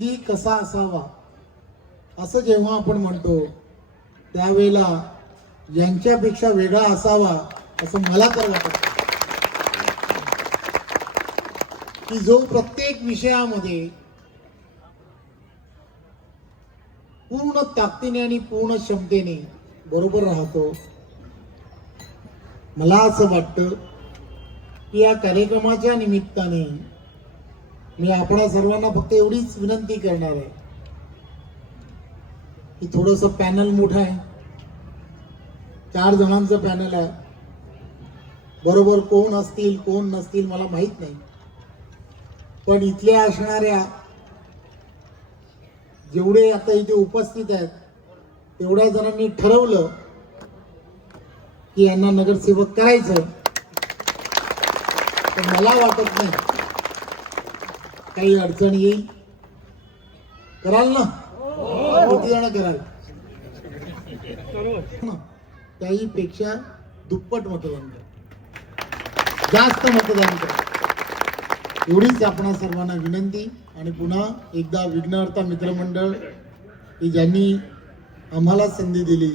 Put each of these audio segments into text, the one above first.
की कसा असावा असं जेव्हा आपण म्हणतो त्यावेळेला यांच्यापेक्षा वेगळा असावा असं मला तर वाटतं की जो प्रत्येक विषयामध्ये पूर्ण ताकदीने आणि पूर्ण क्षमतेने बरोबर राहतो. मला असं वाटतं की या कार्यक्रमाच्या निमित्ताने मी आपणा सर्वांना फक्त एवढीच विनंती करणार आहे की थोडंसं पॅनल मोठं आहे, 4 जणांचं पॅनल आहे. बरोबर कोण असतील कोण नसतील मला माहित नाही, पण इथल्या असणाऱ्या जेवढे आता इथे उपस्थित आहेत तेवढ्या जणांनी ठरवलं की यांना नगरसेवक करायचं. तर मला वाटत नाही काही अडचण येईल. कराल ना? किती जण कराल? त्याही पेक्षा दुप्पट मतदान करा, जास्त मतदान करा, एवढीच आपणा सर्वांना विनंती. आणि पुन्हा एकदा विघ्नहर्ता मित्रमंडळ की ज्यांनी आम्हाला संधी दिली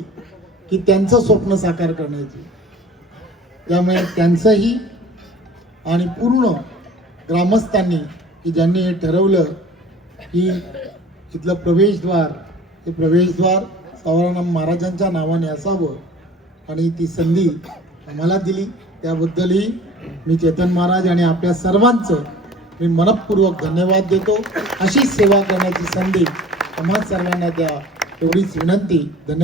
की त्यांचं स्वप्न साकार करण्याची, त्यामुळे त्यांचंही आणि पूर्ण ग्रामस्थांनी की ज्यांनी हे ठरवलं की इथलं प्रवेशद्वार हे प्रवेशद्वार सवाराम महाराजांच्या नावाने असावं आणि ती संधी आम्हाला दिली त्याबद्दलही मी चेतन महाराज आणि आपल्या सर्वांचं मी मनपूर्वक धन्यवाद देतो. अशीच सेवा करण्याची संधी आम्हा सर्वांना द्या एवढीच विनंती. धन्यवाद.